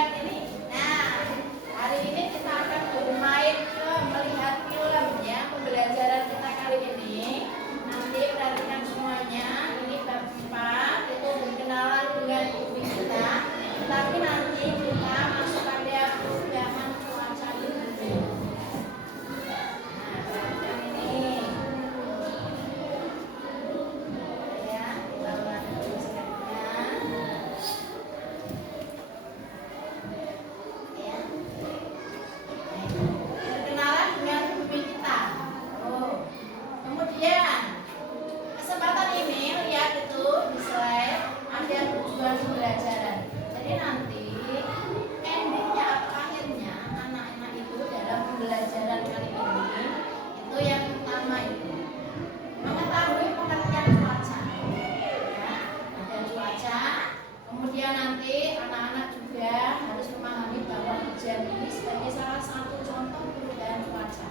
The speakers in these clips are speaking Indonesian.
lihat ini. Nah, hari ini kita akan bermain ke melihat film ya. Pembelajaran kita kali ini nanti perhatikan semuanya. Ini bab 4 itu berkenalan dengan bumi kita. Tapi nanti kita masuk pada perubahan cuaca bumi. Nah, perhatikan ini. Ya, kita ulang tulisannya. Ya. Berkenalan dengan bumi kita. Kemudian kesempatan ini lihat itu di slide ada tujuan pembelajaran. Jadi nanti endingnya atau akhirnya anak-anak itu dalam pembelajaran kali ini itu yang pertama itu mengetahui pengertian cuaca. Ya, ada cuaca. Kemudian nanti anak-anak juga harus memahami bahwa hujan ini sebagai salah satu contoh perubahan cuaca.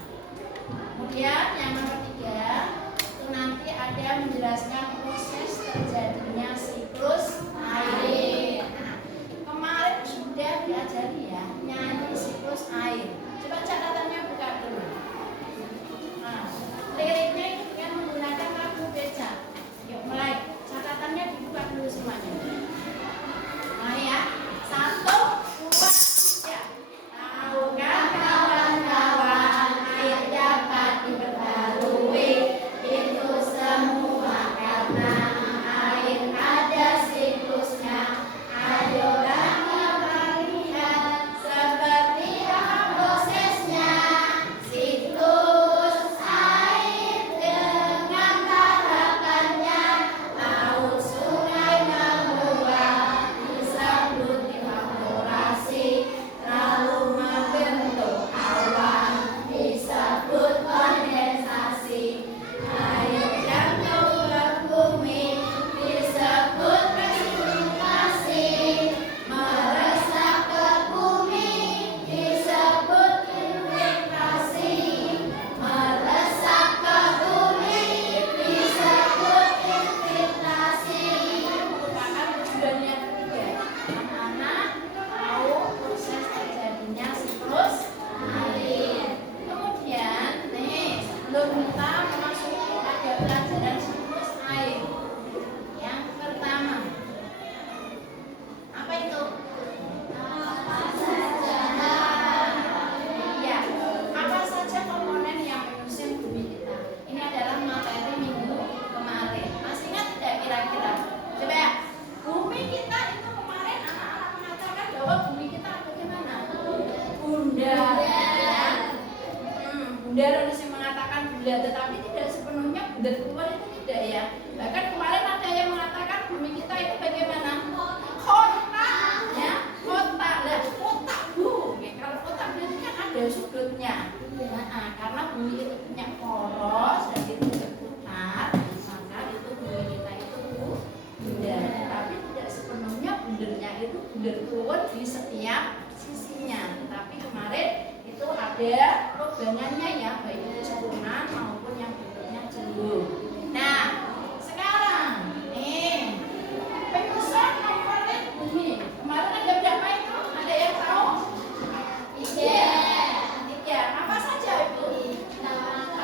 Kemudian yang nomor 3 itu nanti ada menjelaskan proses terjadinya siklus air. Nah, kemarin sudah diajari ya nyanyi siklus air. Coba catatannya buka dulu. Nah, liriknya itu dengan menggunakan lagu beca. Yuk mulai, catatannya dibuka dulu semuanya. Nah ya, 1, 2, 3. Tahukah kawan-kawan air dapat diperbarui? Itu semua karena air ada siklusnya. Ayo kita lihat seperti apa prosesnya. Siklus air dengan tahapannya. Laut, sungai menguap disebut evaporasi. Lalu membentuk awan disebut kondensasi. Air yang turun bumi disebut presipitassi. Meresap ke bumi disebut infiltrasi. Meresap ke bumi disebut infiltrasi. Merupakan tujuannya ketiga. Anak-anak tahu proses terjadinya siklus air. Kemudian nih sebelum kita memasuki pada pelajaran siklus air, yang pertama apa itu? Ya, apa saja komponen yang menyusun bumi kita? Ini adalah materi minggu kemarin. Masih ingat tidak kira-kira? Coba ya. Bumi kita itu kemarin anak-anak mengatakan bahwa bumi kita bagaimana? Bundar. Bundar ada yang mengatakan bundar, tetapi tidak sepenuhnya bundar keluar itu tidak ya. Bahkan kemarin ada yang mengatakan bumi kita itu bagaimana? Kotak, ya, kotak. Lah, kotak bu. Oke, kalau kotak berarti kan ada sudutnya. Nah, karena bumi itu punya poros dan itu berputar, maka itu bumi kita itu bundar. Tapi tidak sepenuhnya bundarnya itu bundar keluar di setiap sisinya. Tapi kemarin itu ada lobangannya ya, baik itu cekungan maupun yang bentuknya jelur. Nah, sekarang nih penyusun komponen bumi. Kemarin ada berapa itu? Ada yang tahu? 3. Apa saja itu?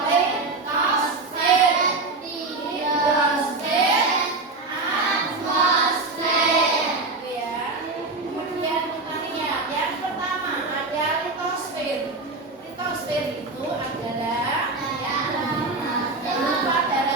Litosfer, hidrosfer, atmosfer. Itu ya. Kemudian kita lihat yang pertama ada litosfer. Litosfer itu adalah berupa darah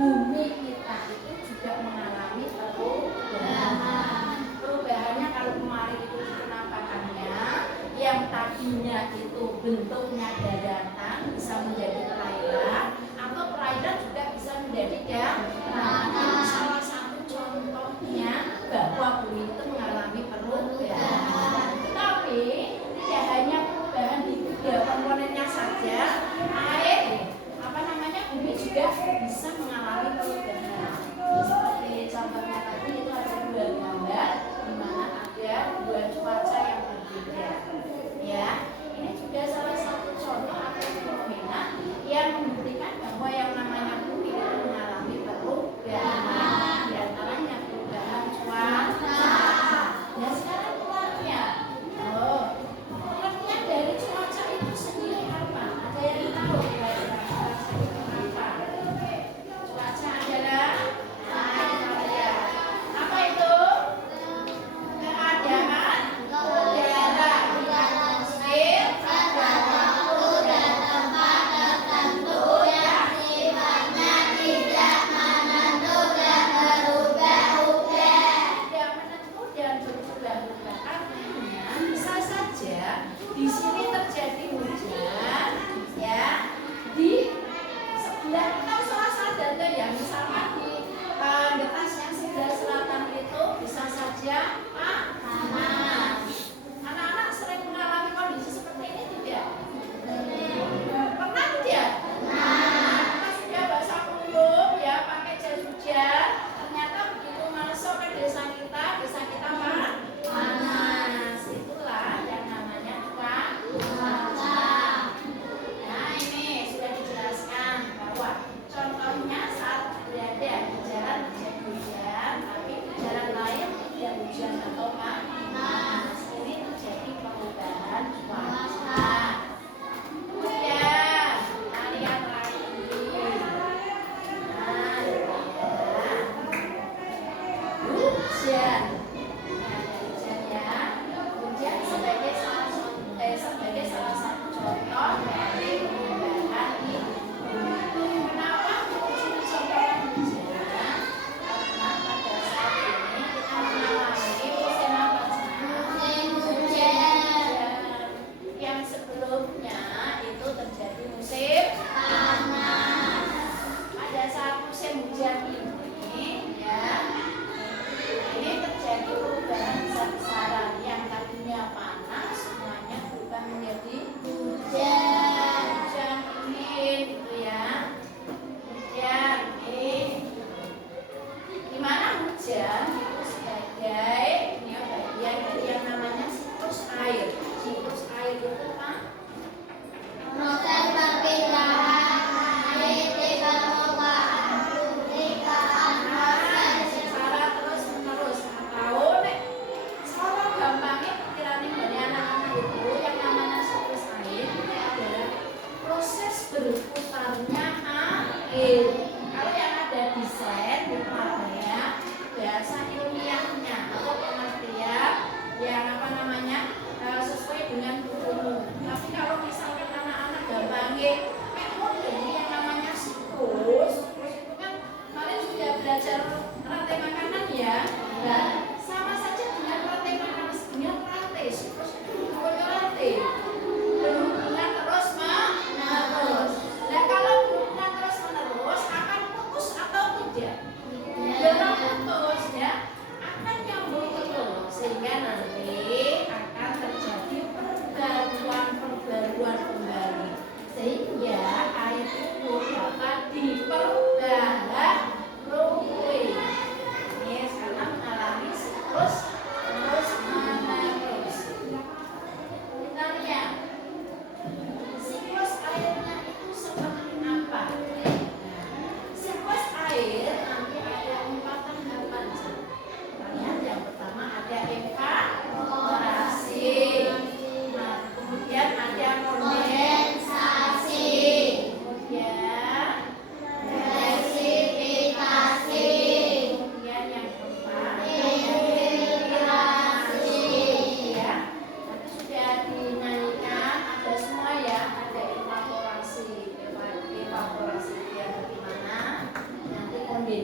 bumi kita itu juga mengalami perubahan. Perubahannya kalau kemarin itu penampakannya yang tadinya itu bentuknya daratan bisa menjadi perairan, atau perairan juga bisa menjadi daratan. Salah satu contohnya bahwa bumi itu mengalami perubahan. Tetapi tidak hanya perubahan di tiga komponennya saja, air, bumi juga bisa mengalami perubahan. Seperti contohnya tadi itu ada dua gambar di mana ada dua cuaca yang berbeda. Ya, ini juga salah satu contoh atau fenomena yang membuktikan bahwa yang namanya bumi itu mengalami perubahan. Di antaranya perubahan cuaca. Nah, sekarang keluarnya. Artinya dari cuaca itu sendiri apa? Ada yang tahu kira-kira? Cuaca adalah apa itu? Keadaan udara di atmosfer pada waktu dan tempat tertentu yang sifatnya tidak menentu dan berubah-ubah. Tidak menentu dan berubah-ubah artinya bisa saja di sini terjadi hujan, ya, di sebelah kita saja ya, misalnya di detas yang sebelah selatan itu bisa saja panas. Anak-anak sering mengalami kondisi seperti ini tidak? Pernah tidak? Kita sudah basah kuyup ya pakai jas hujan, ternyata begitu masuk ke desa kita panas. Itulah yang namanya cuaca. Nah, ini sudah dijelaskan bahwa contohnya saat berada di jalan hujan, tapi di jalan lain tidak hujan atau panas. Ini terjadi perubahan cuaca. Kemudian kita lihat lagi. Nah, hujan. Ada hujan ya. Hujan sebagai salah satu contoh dari perubahan iklim. Kenapa hujan contohnya hujan? Karena pada saat ini kita mengalami musim apa? Musim hujan. Yang sebelumnya itu terjadi musim panas. Pada saat musim hujan ini, ya, ini terjadi perubahan besar-besaran. Yang tadinya panas semuanya berubah menjadi hujan. Hujan dingin gitu ya. Hujan dingin. Di mana hujan itu sebagai bagian dari yang namanya siklus air. Siklus air itu apa? Proses perpindahan air di permukaan bumi ke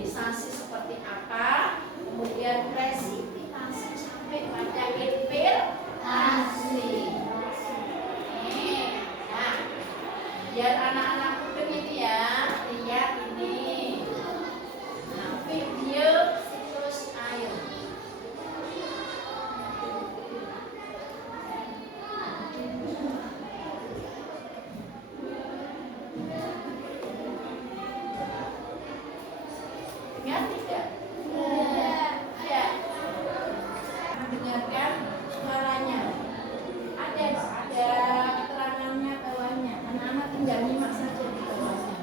stabilisasi seperti apa, kemudian presipitasi sampai pada infiltrasi. Nah, biar anak-anak mudeng ini ya, lihat ini. Nah, video siklus air. Ingat tidak? Ya. Mendengarkan suaranya. Ada keterangannya bawahnya. Anak-anak tinggal nyimak saja di bawahnya.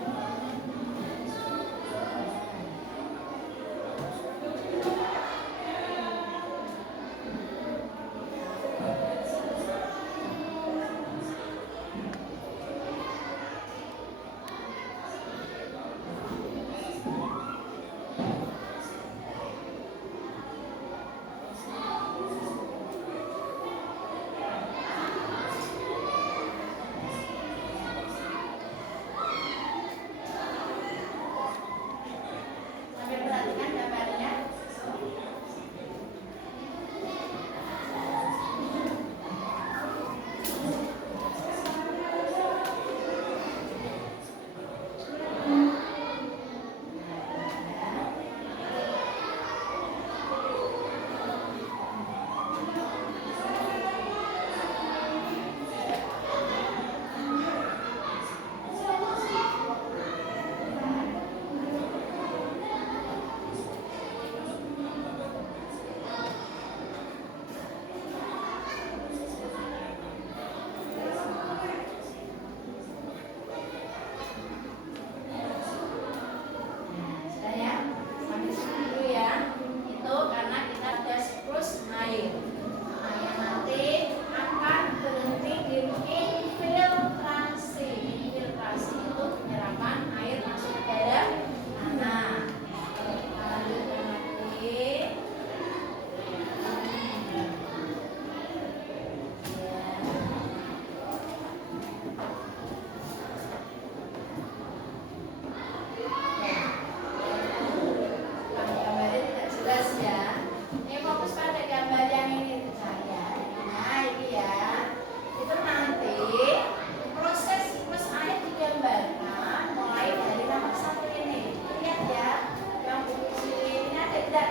Sampai perhatikan gambarnya. Sudah ya, sampai sini dulu ya. Itu karena kita sudah siklus air. Nah, yang nanti akan berhenti di infiltrasi. Infiltrasi itu penyerapan air masuk ke dalam tanah. Kita lanjutkan lagi. Gambarnya tidak jelas ya. Ini fokus pada gambar yang ini saya. Nah ini ya. Itu nanti proses siklus air digambarkan mulai dari nomor 1 ini. Lihat ya. Yang buku ini ada tidak?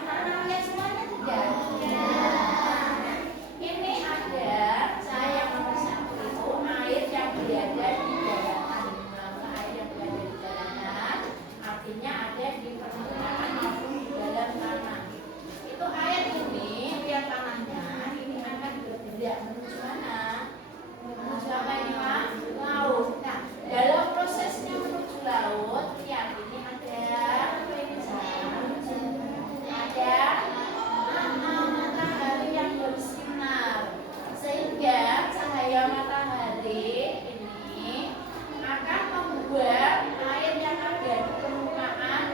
Anak-anak lihat semuanya tidak? Nah, ini ada saya nomor 1 itu air yang berada di daratan. Maka air yang berada di daratan artinya ada di permukaan maupun di dalam tanah. Itu air ini, lihat tanahnya, ini akan bergerak menuju mana? Menuju apa ini Pak? Laut. Nah, dalam prosesnya menuju laut, lihat ini ada apa ini ada matahari yang bersinar, sehingga cahaya matahari ini akan membuat air yang ada di permukaan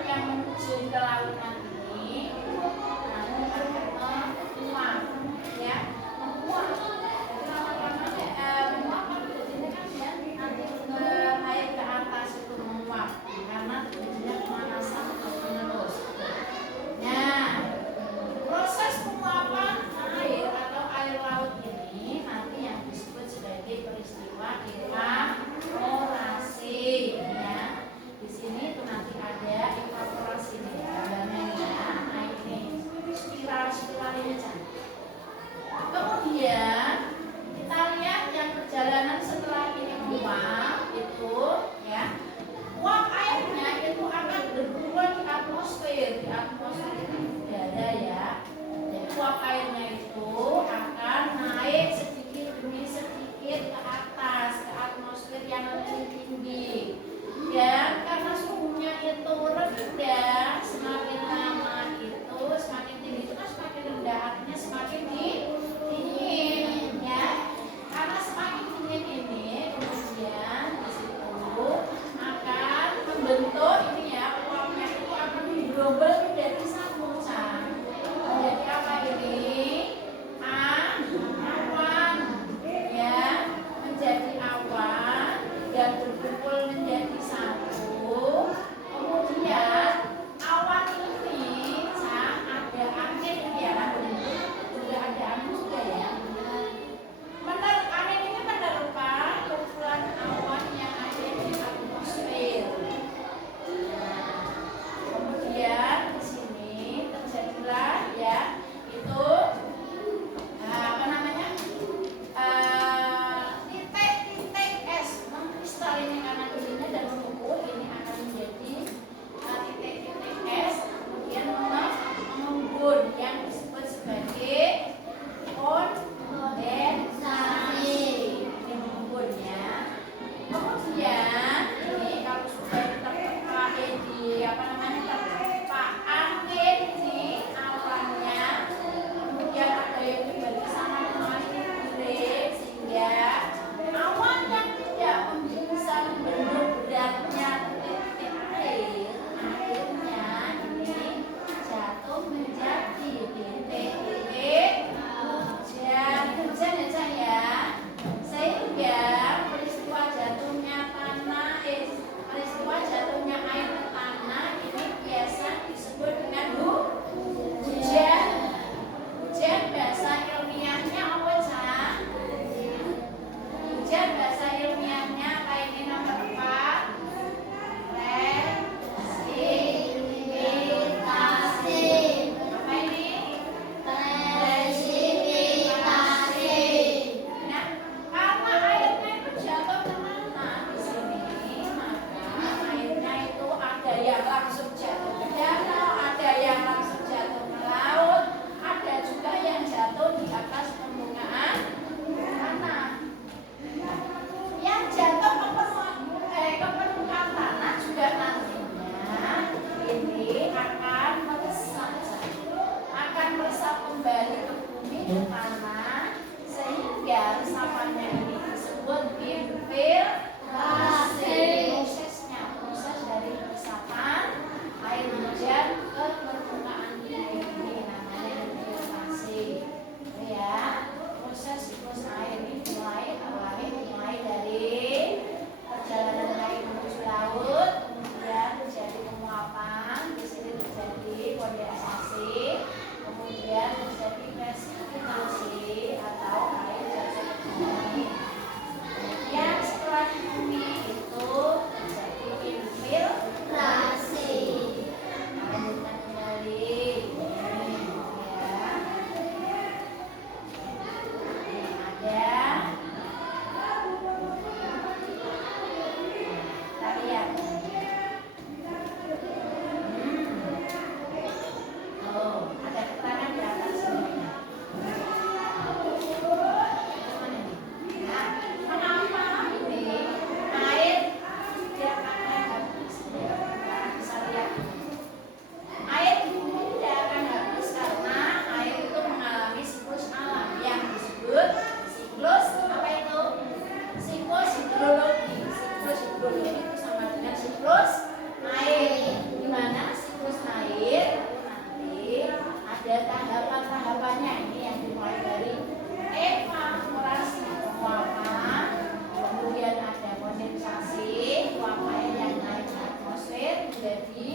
apa namanya terpaan angin di awannya, kemudian ada yang dibalik sana kemari miring sehingga awan yang tidak bisa membendung beratnya titik air akhirnya ini jatuh menjadi titik-titik hujan ya Cak ya, sehingga peristiwa jatuhnya air ke tanah ini biasa disebut dengan hujan. Hujan bahasa ilmiahnya apa Cak? Hujan bahasa ilmiahnya apa ini nomor 4? Presipitasi. Apa ini? Presipitasi. Nah, karena airnya itu jatuh ke mana di sini, maka airnya itu ada yang langsung jatuh ke danau, ada yang langsung jatuh ke laut, ada juga yang jatuh di atas permukaan tanah. Yang jatuh ke permukaan tanah juga nantinya ini akan meresap kembali ke bumi ke tanah, sehingga resapannya ini disebut infiltrasi. Proses dari resapan air hujan ke permukaan bumi ini namanya infiltrasi. Ya, proses siklus air ini mulai dari perjalanan air menuju laut, kemudian terjadi penguapan, di sini terjadi kondensasi, kemudian terjadi presipitasi atau air jatuh ke bumi. Kemudian setelah di bumi itu terjadi infiltrasi. Lanjutkan kembali. Ya. Kita lihat. Oh, ada keterangan di atas sini. Mana ini? Nah, kenapa ini air tidak akan habis? Bisa lihat. Air di bumi tidak akan habis karena air itu mengalami siklus alam yang disebut siklus apa itu? Siklus hidrologi. Siklus hidrologi itu sama dengan siklus air. Di mana siklus air itu nanti ada tahapan-tahapannya, ini yang dimulai dari evaporasi, penguapan, kemudian ada kondensasi, uap air yang naik ke atmosfer menjadi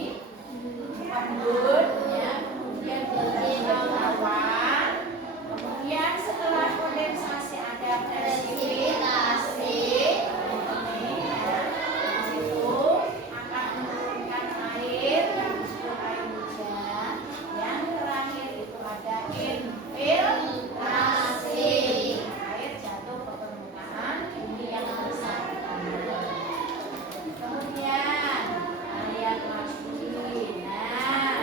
embun, ya, kemudian menjadi awan, kemudian setelah kondensasi ada presipitasi, itu akan menurunkan air yang disebut air hujan. Yang terakhir itu ada infiltrasi, air jatuh ke permukaan bumi yang besar. Kemudian lihat lagi. Nah,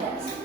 Ya,